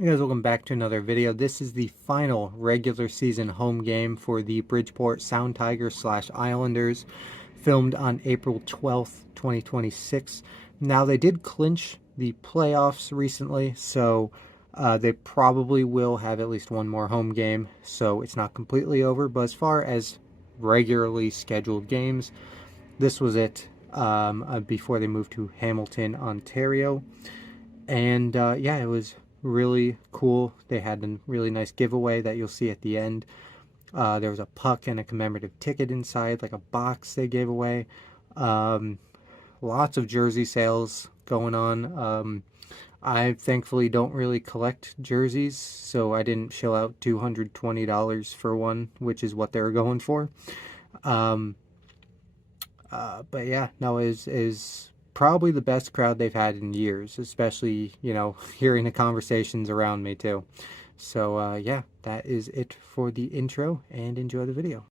Hey guys, welcome back to another video. This is the final regular season home game for the Bridgeport Sound Tigers / Islanders, filmed on April 12th, 2026. Now, they did clinch the playoffs recently, so they probably will have at least one more home game, so it's not completely over. But as far as regularly scheduled games, this was it before they moved to Hamilton, Ontario. And yeah, it was really cool. They had a really nice giveaway that you'll see at the end. There was a puck and a commemorative ticket inside, like a box they gave away. Lots of jersey sales going on. I thankfully don't really collect jerseys, so I didn't shell out $220 for one, which is what they were going for. But yeah, no, is probably the best crowd they've had in years, especially, you know, hearing the conversations around me too. So yeah, that is it for the intro, and enjoy the video.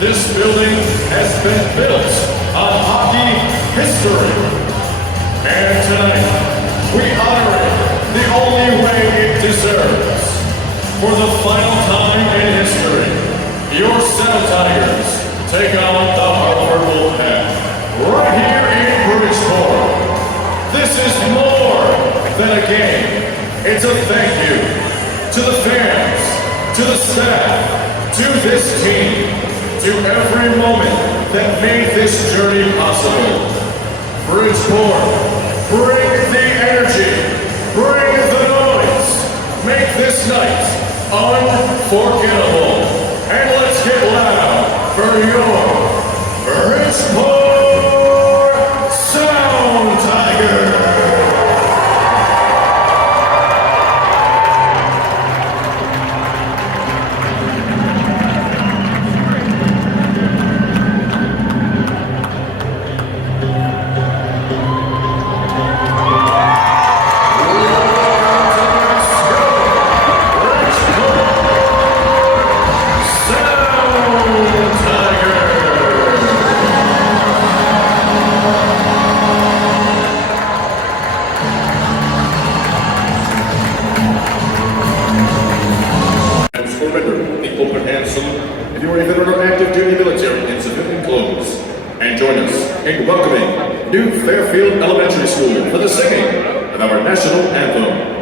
This building has been built on hockey history. And tonight, we honor it the only way it deserves. For the final time in history, your Sound Tigers take on the Hartford Wolf Pack right here in Bridgeport. This is more than a game. It's a thank you to the fans, to the staff, to this team, to every moment that made this journey possible. Bridgeport, bring the energy, bring the noise, make this night unforgettable. And let's get loud for your Bridgeport Sound Tigers. In welcoming New Fairfield Elementary School for the singing of our national anthem.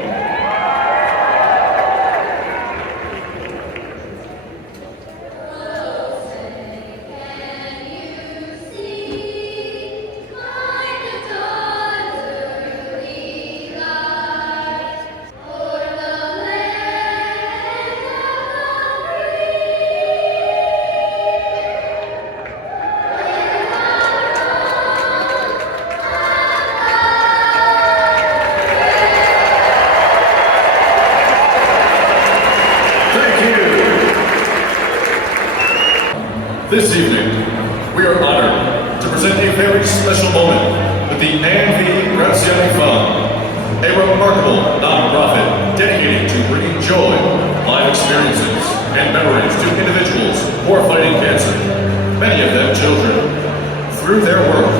This evening, we are honored to present a very special moment with the A&V Graziani Fund, a remarkable nonprofit dedicated to bringing joy, life experiences, and memories to individuals who are fighting cancer, many of them children. Through their work,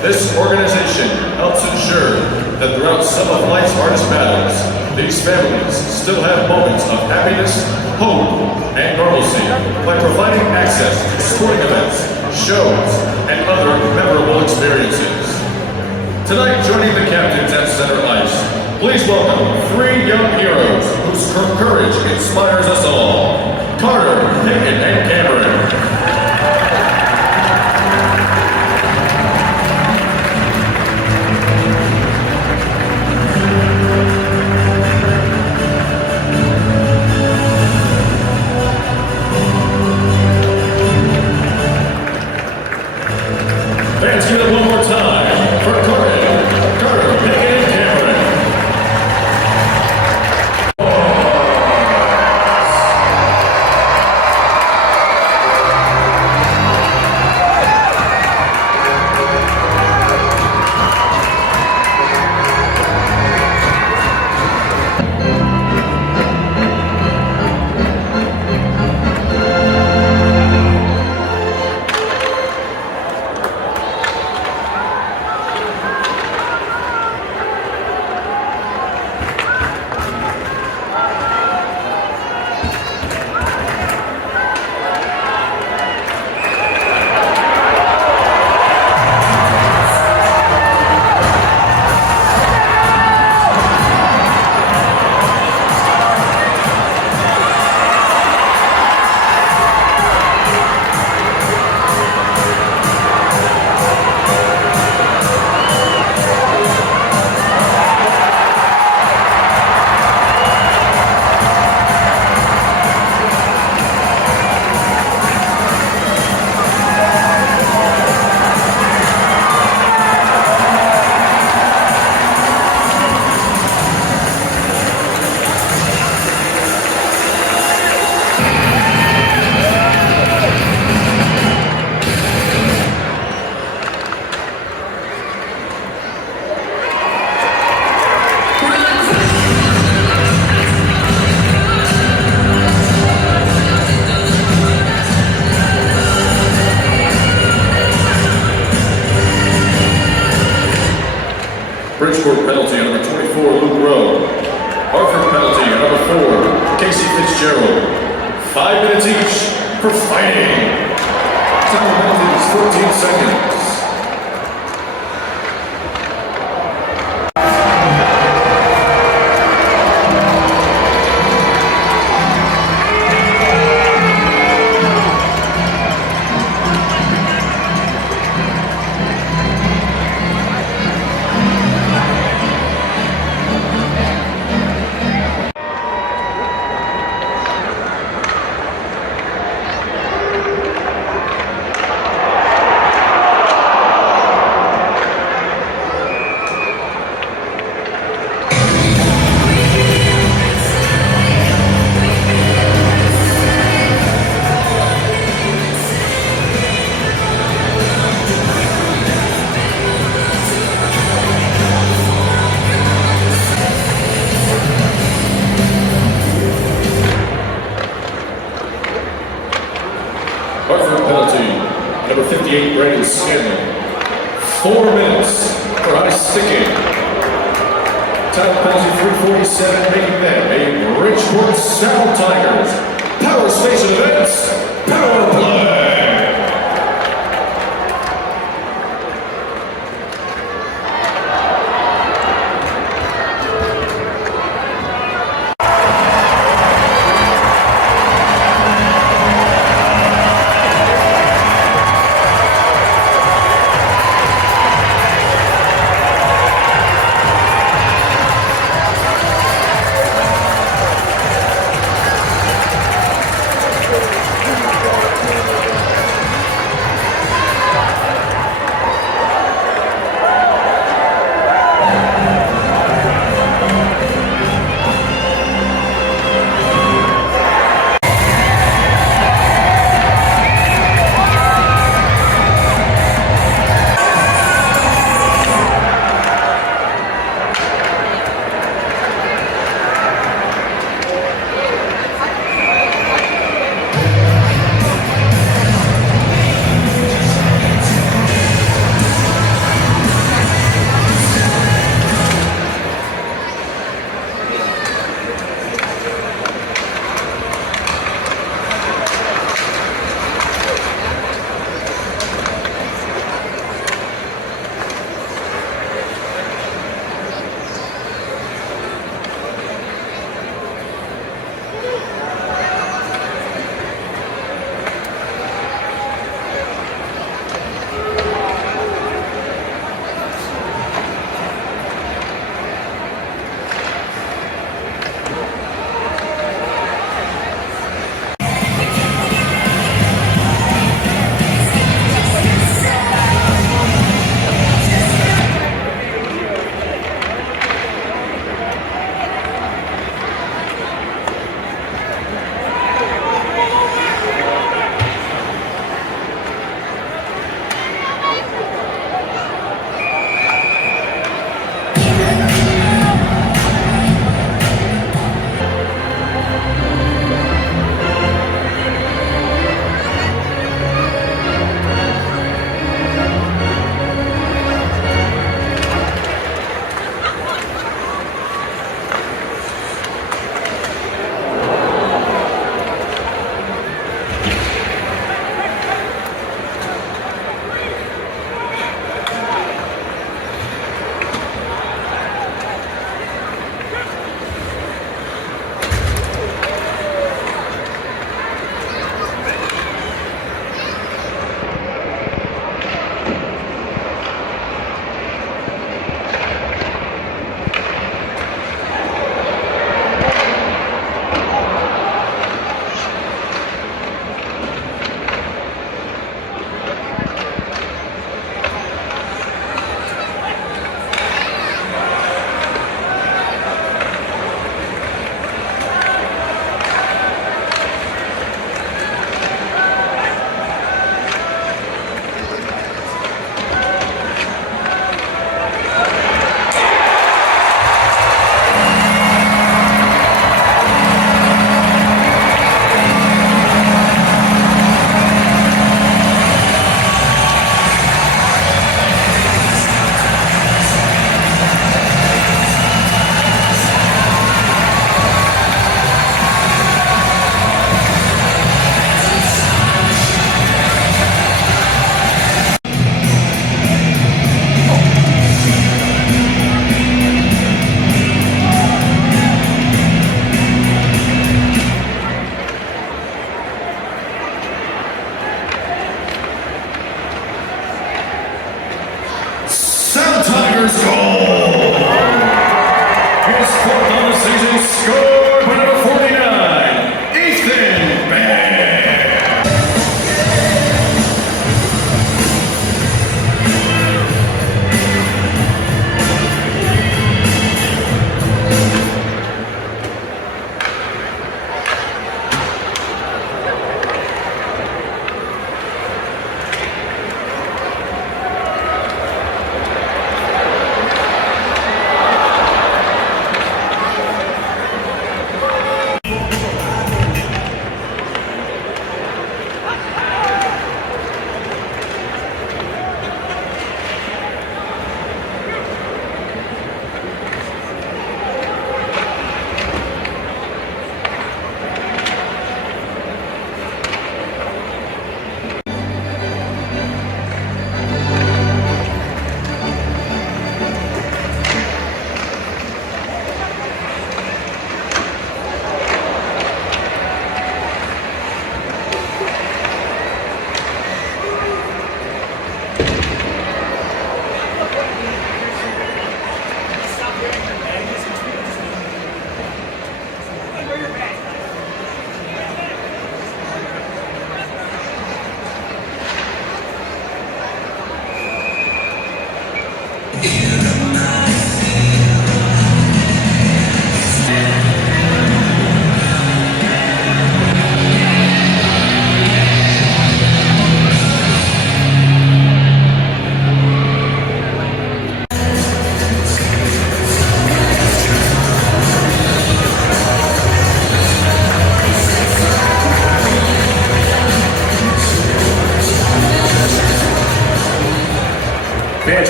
this organization helps ensure that throughout some of life's hardest battles, these families still have moments of happiness, hope, and normalcy by providing access to sporting events, shows, and other memorable experiences. Tonight, joining the captains at center ice, please welcome three young heroes whose courage inspires us all: Carter, Pickett, and Cameron. Let's give it one more time for Carter, Pickett, and Cameron. Bridgeport penalty on number 24, Luke Rowe. Hartford penalty on number 4, Casey Fitzgerald. 5 minutes each for fighting. Time of penalty is 14 seconds. sticking. 4 minutes for ice sticking. Time penalty 3:47, making them a Bridgeport Sound Tigers. Power Station Events, Power Play.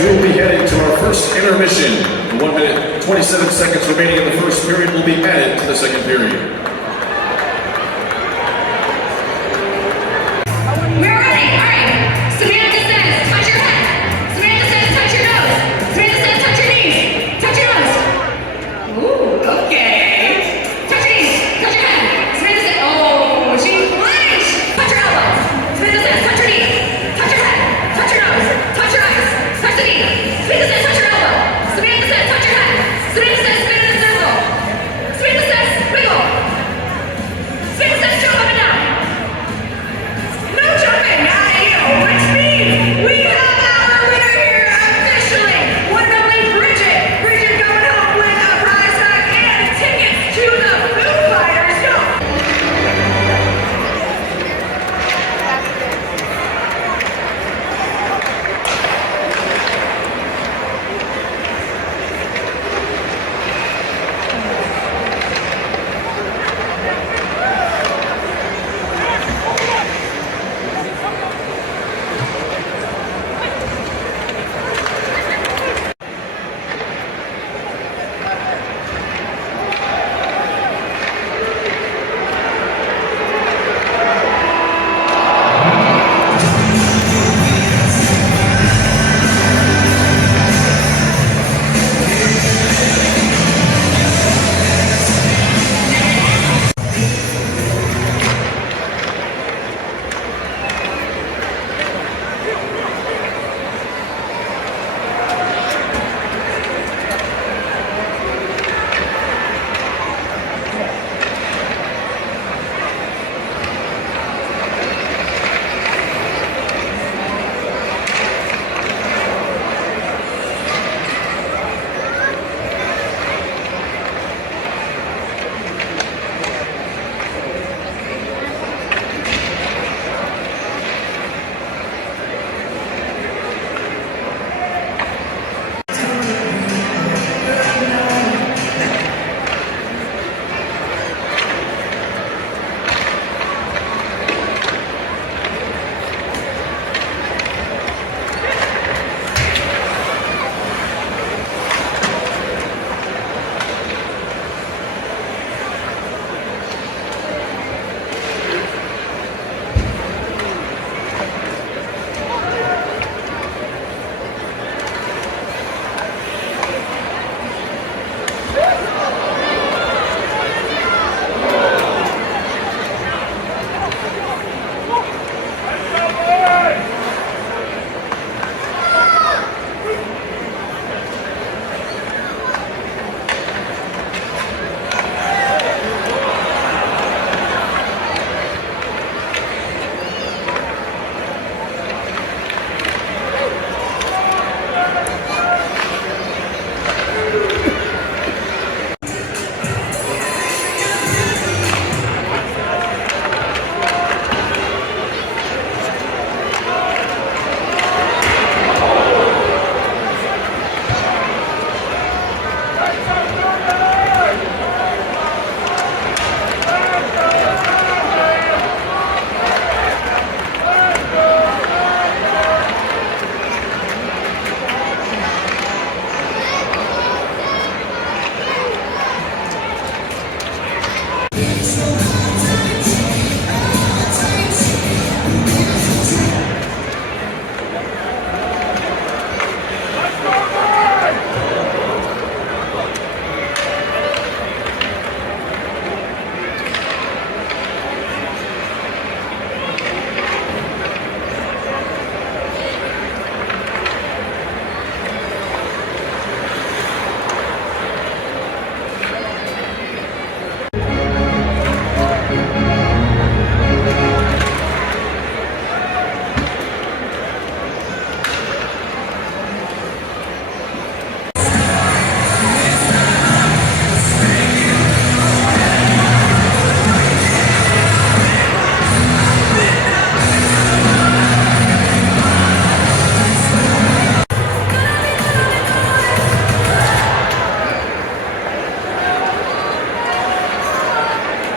we will be heading to our first intermission. 1 minute, 27 seconds remaining in the first period will be added to the second period. We're ready. All right. Samantha says, touch your head. Samantha says, touch your nose. Samantha says, touch your knees. Touch your nose. Ooh, okay. Touch your knees. Touch your head. Samantha says, oh, she flinched. Touch your elbows. Samantha says, touch your knees. Touch your head. Touch your nose. Touch your eyes. Touch the knee. Samantha says, touch your elbow. Samantha says, touch your head. Samantha says, spin in a circle. Samantha says, wiggle. Samantha says, jump up and down. No jumping, which means we have our winner here officially. One and only Bridget. Bridget going home with a prize pack and tickets to the Foo Fighters show.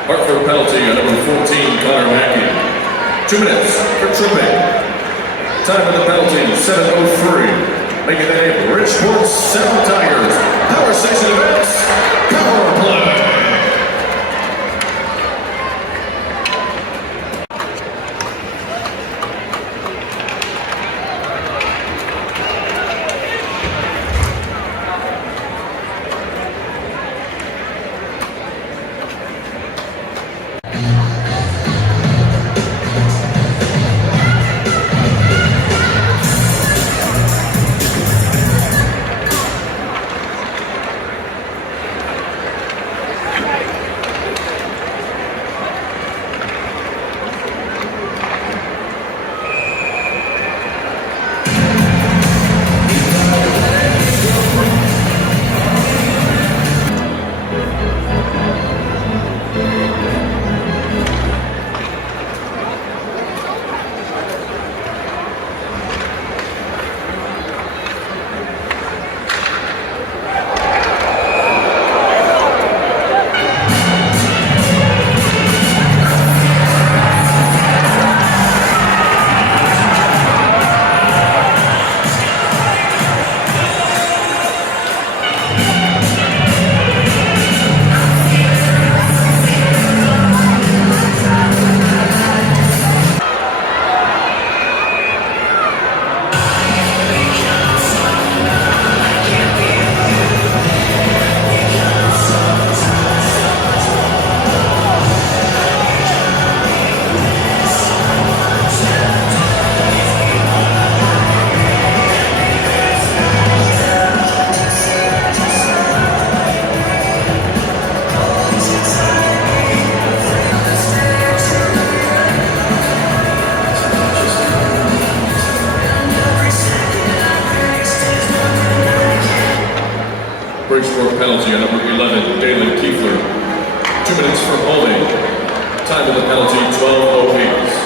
Hartford penalty on number 14, Connor Mackey. 2 minutes for tripping. Time of the penalty, 7:03. making a Bridgeport Sound Tigers Power Station Events Power Play. Bridgeport penalty on number 11, Dalen Kiefler. 2 minutes for holding. Time of the penalty, 12:08.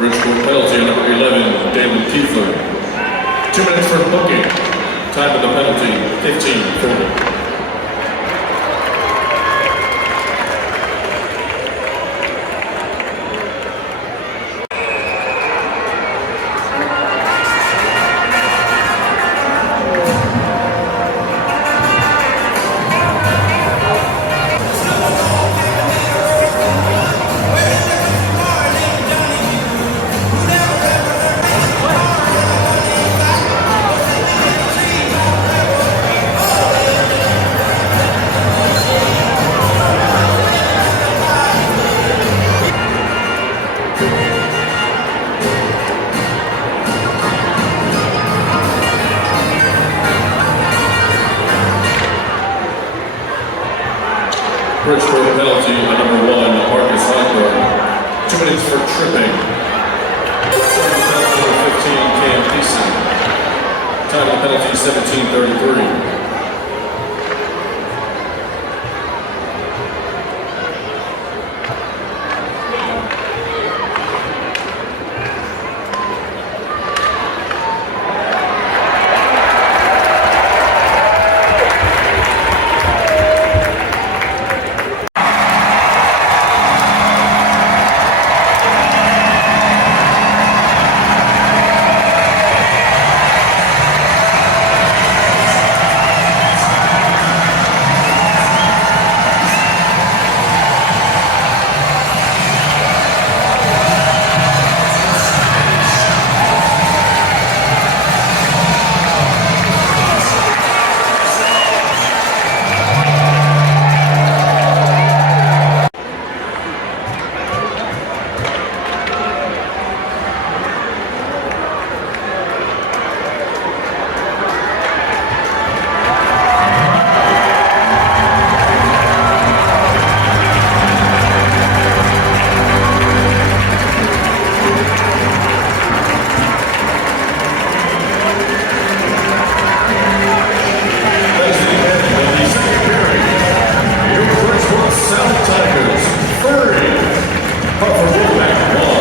Bridgeport penalty on number 11, Dalen Kiefler. 2 minutes for booking. Time of the penalty, 15:40. Bridgeport penalty on number 1, Marcus Hartford. 2 minutes for tripping. Penalty number 15, Cam Peason. Time of the penalty, 17:33. Hartford Wolf Pack 1.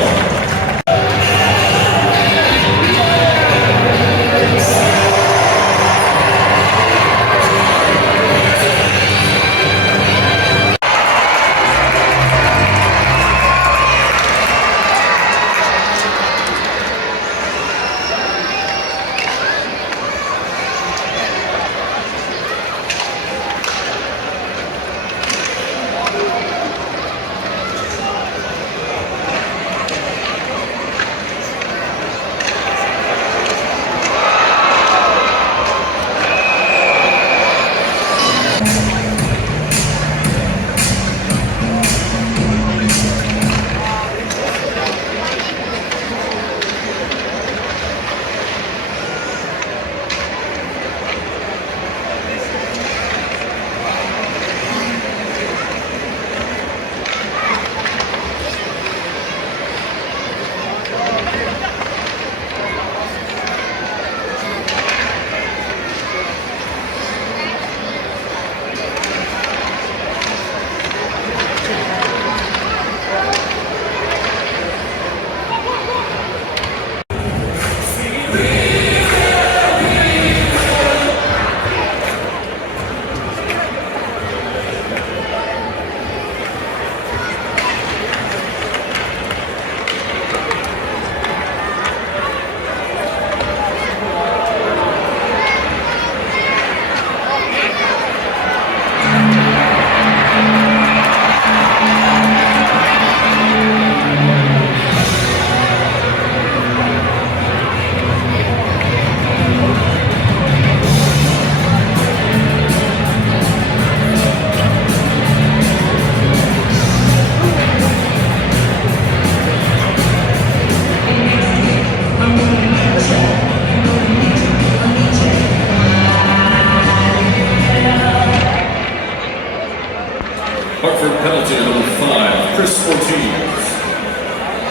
Hartford penalty number 5, Chris Ortiz.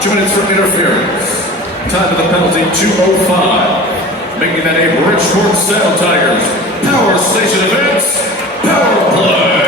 2 minutes for interference. Time of the penalty, 2:05. Making that a Bridgeport Sound Tigers Power Station Events Power Play.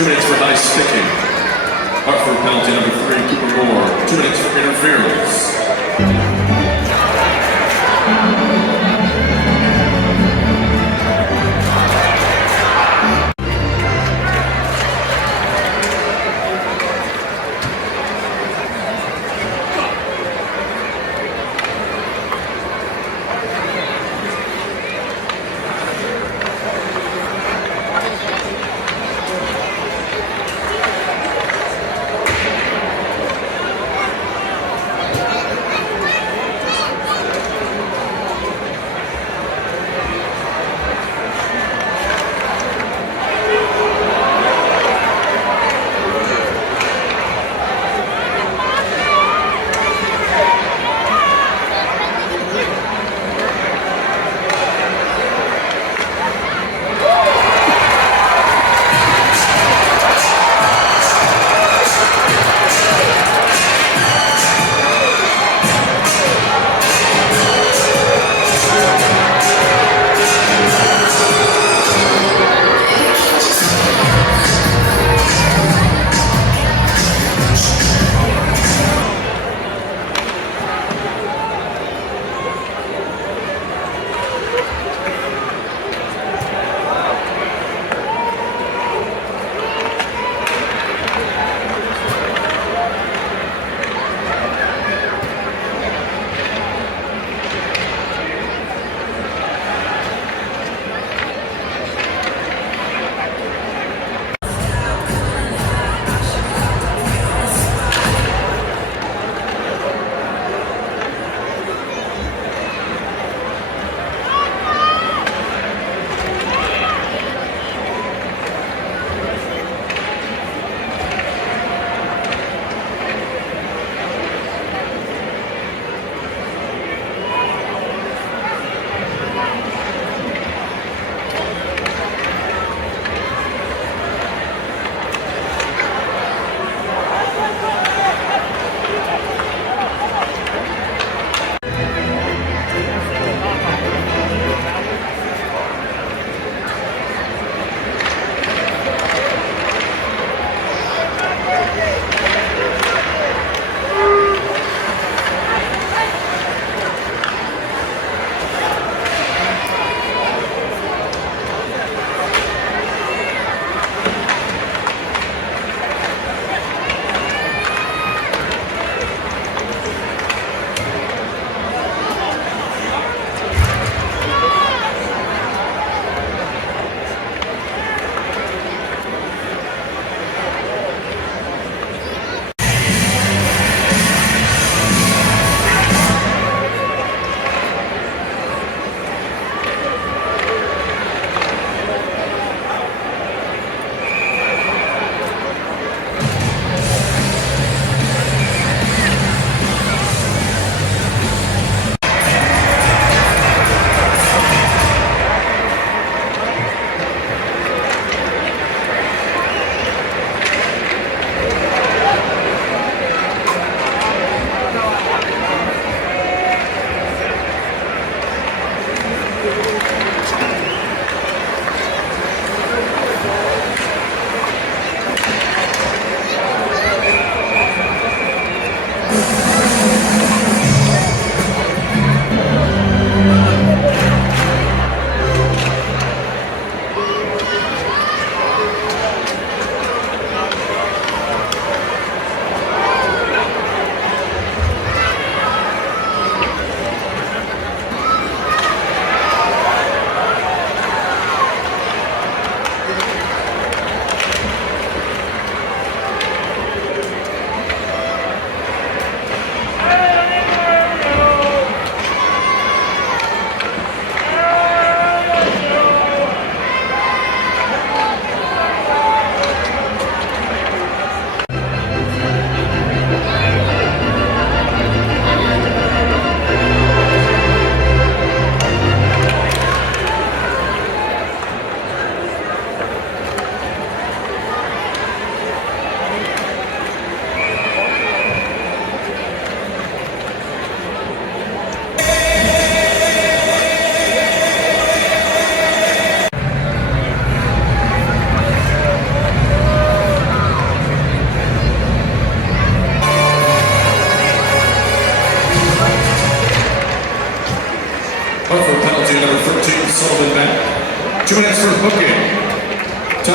2 minutes for high sticking. Hartford penalty number 3, Cooper Moore, 2 minutes for interference.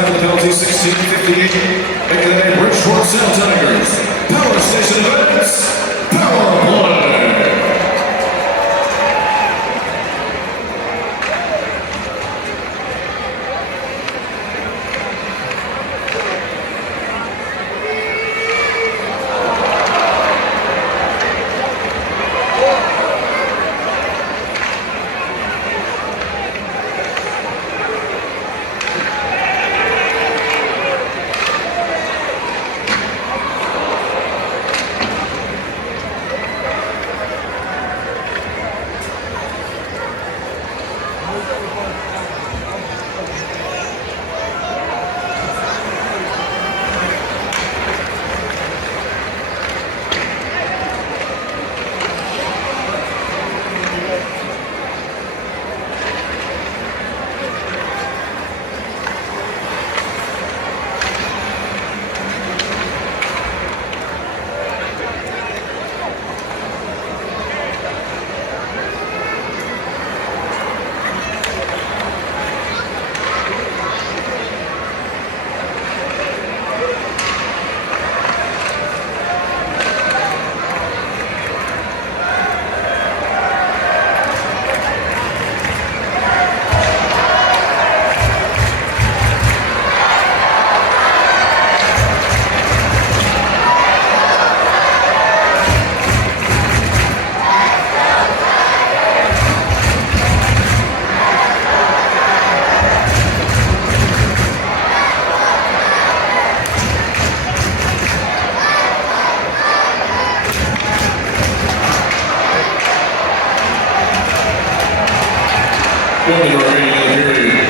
time of the penalty, 16:58. AKA Bridgeport Sound Tigers. Power Station Events. Power Play. One remaining in the period.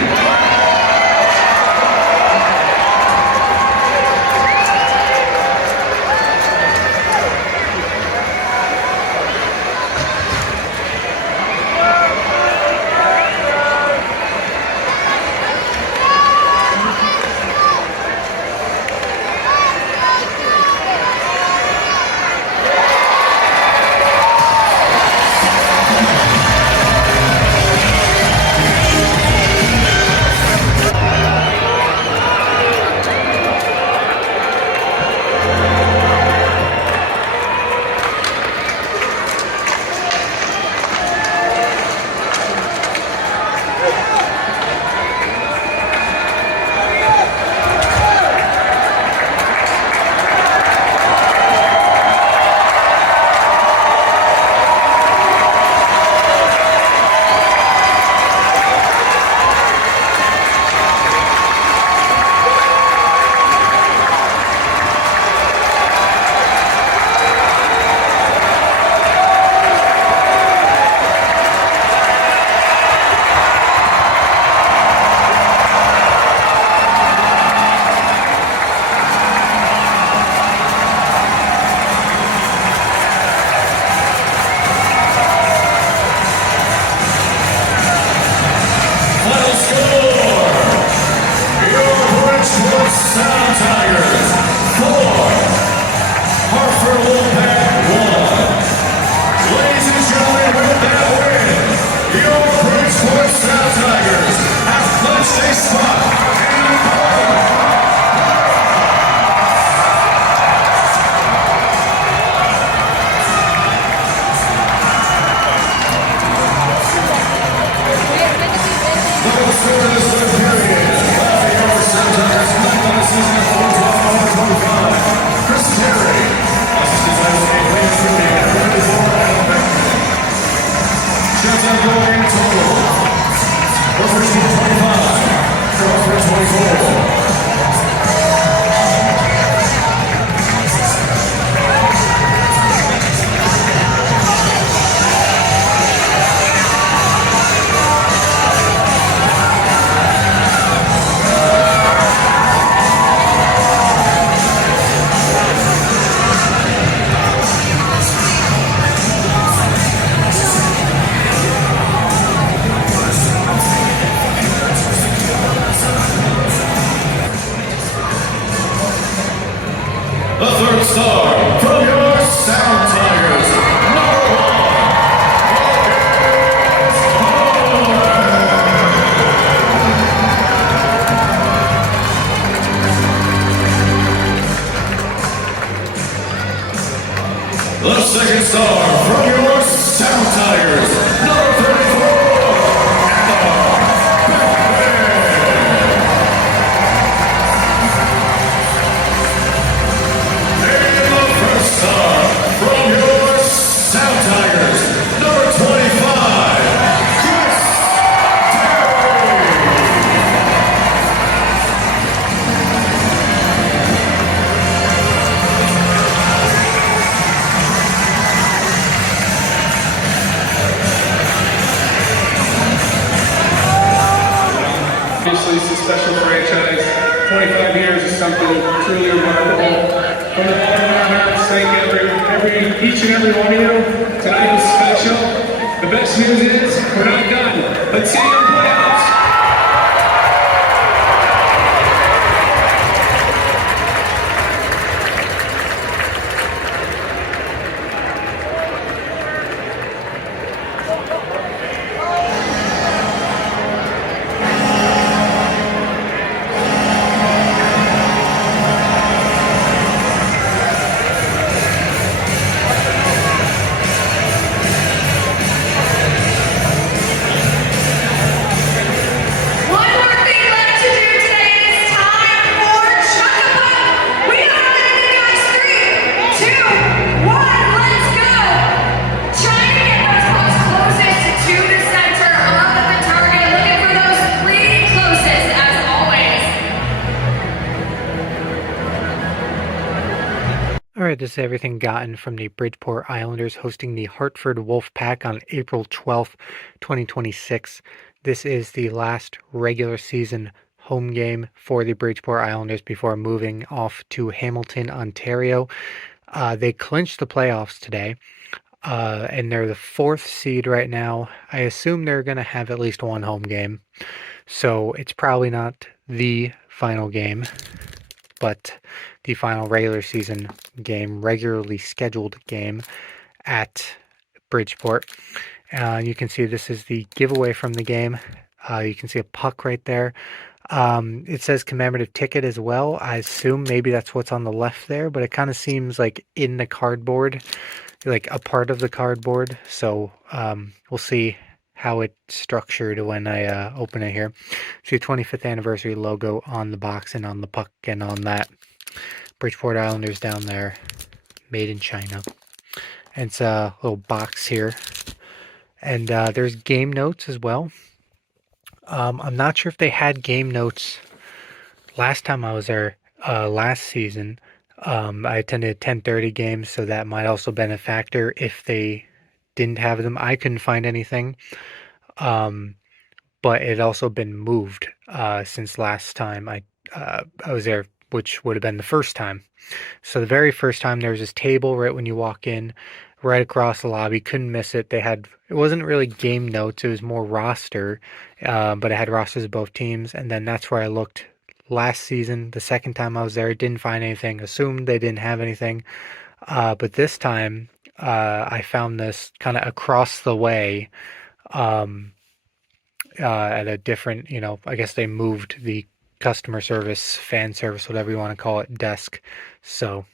second star from your Sound Tigers, number 34, and the first star from your Sound Tigers, number 25, Chris Terry. Obviously, it's a special franchise. 25 years is something truly remarkable. From the bottom of my heart, thank each and every one of you. Tonight was special. The best news is we're not done. Let's see your playoffs. One more thing left to do today. It's time for Chuck a Puck. We are ready to go. 3, 2, 1, let's go. Trying to get those pucks closest to the center of the target. Looking for those 3 closest as always. All right, this is everything gotten from the Bridgeport Islanders hosting the Hartford Wolf Pack on April 12th, 2026. This is the last regular season home game for the Bridgeport Islanders before moving off to Hamilton, Ontario. They clinched the playoffs today, and they're the 4th seed right now. I assume they're going to have at least one home game, so it's probably not the final game, but the final regular season game, regularly scheduled game at Bridgeport. You can see this is the giveaway from the game. You can see a puck right there. It says commemorative ticket as well. I assume maybe that's what's on the left there, but it kind of seems like in the cardboard, like a part of the cardboard. So we'll see how it's structured when I open it here. See 25th anniversary logo on the box and on the puck and on that. Bridgeport Islanders down there, made in China. And it's a little box here. And there's game notes as well. I'm not sure if they had game notes last time I was there last season. I attended 10:30 games, so that might also been a factor if they didn't have them. I couldn't find anything. But it had also been moved since last time I was there, which would have been the first time. So the very first time there was this table right when you walk in, right across the lobby. Couldn't miss it. It wasn't really game notes. It was more roster, but it had rosters of both teams. And then that's where I looked last season. The second time I was there, didn't find anything. Assumed they didn't have anything. But this time I found this kind of across the way at a different, I guess they moved the customer service, fan service, whatever you want to call it, desk. So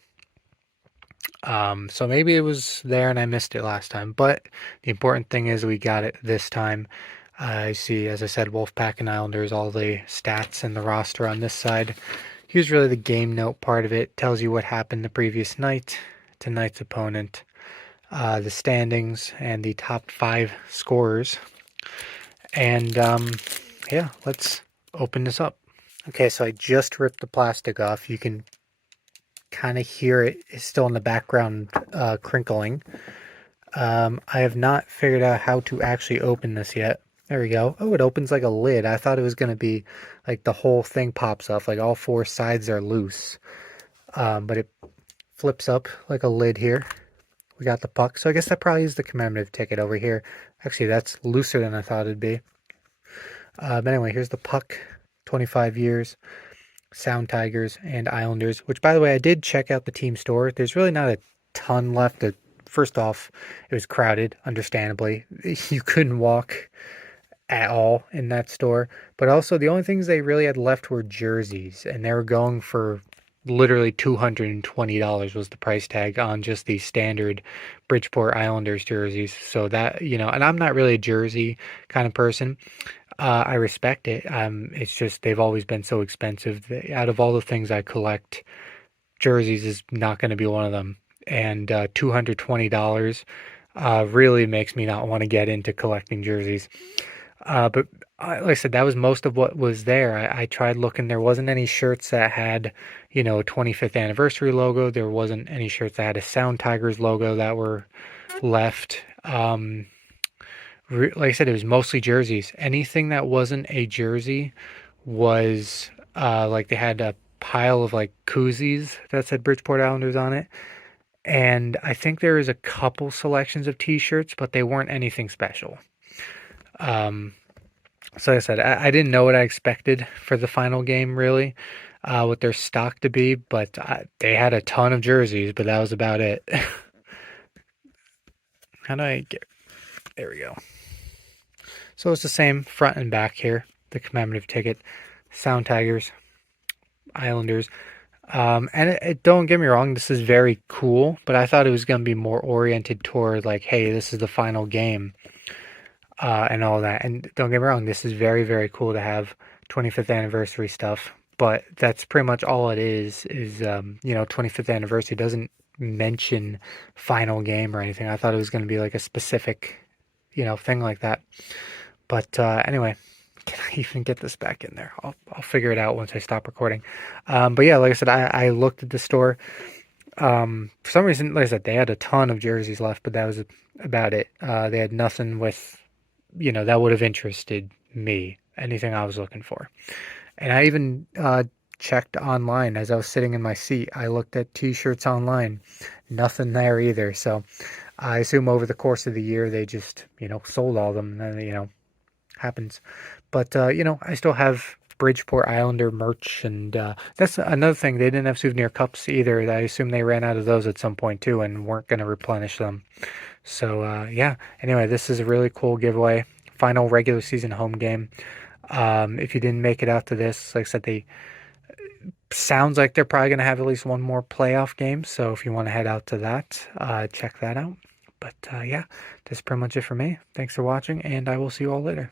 maybe it was there and I missed it last time, but the important thing is we got it this time. I see, as I said, Wolfpack and Islanders, all the stats and the roster on this side. Here's really the game note part of it. Tells you what happened the previous night, tonight's opponent, the standings, and the top 5 scorers. And yeah, let's open this up. Okay, so I just ripped the plastic off. You can kind of hear it. It's still in the background crinkling. I have not figured out how to actually open this yet. There we go. Oh, it opens like a lid. I thought it was going to be like the whole thing pops off, like all 4 sides are loose. But it flips up like a lid here. We got the puck. So I guess that probably is the commemorative ticket over here. Actually, that's looser than I thought it'd be. But anyway, here's the puck. 25 years. Sound Tigers and Islanders, which, by the way, I did check out the team store. There's really not a ton left. First off, it was crowded, understandably. You couldn't walk at all in that store. But also, the only things they really had left were jerseys, and they were going for literally $220 was the price tag on just the standard Bridgeport Islanders jerseys. So that, and I'm not really a jersey kind of person. I respect it. It's just they've always been so expensive. Out of all the things I collect, jerseys is not going to be one of them. And $220 really makes me not want to get into collecting jerseys. But like I said, that was most of what was there. I tried looking. There wasn't any shirts that had, a 25th anniversary logo. There wasn't any shirts that had a Sound Tigers logo that were left. Like I said, it was mostly jerseys. Anything that wasn't a jersey was like they had a pile of like koozies that said Bridgeport Islanders on it. And I think there is a couple selections of t-shirts, but they weren't anything special. So like I said, I didn't know what I expected for the final game, really, what their stock to be, but they had a ton of jerseys, but that was about it. How do I get... There we go. So it's the same front and back here, the commemorative ticket, Sound Tigers, Islanders. And don't get me wrong, this is very cool, but I thought it was going to be more oriented toward like, hey, this is the final game, and all that. And don't get me wrong, this is very, very cool to have 25th anniversary stuff, but that's pretty much all it is, 25th anniversary doesn't mention final game or anything. I thought it was going to be like a specific, thing like that. But anyway, can I even get this back in there? I'll figure it out once I stop recording. But yeah, like I said, I looked at the store. For some reason, like I said, they had a ton of jerseys left, but that was about it. They had nothing with, that would have interested me, anything I was looking for. And I even checked online as I was sitting in my seat. I looked at t-shirts online. Nothing there either. So I assume over the course of the year, they just, sold all of them. And then, happens. But, I still have Bridgeport Islander merch, and that's another thing. They didn't have souvenir cups either. I assume they ran out of those at some point too and weren't going to replenish them. So, yeah. Anyway, this is a really cool giveaway. Final regular season home game. If you didn't make it out to this, like I said, they sounds like they're probably going to have at least one more playoff game. So if you want to head out to that, check that out. But yeah, that's pretty much it for me. Thanks for watching, and I will see you all later.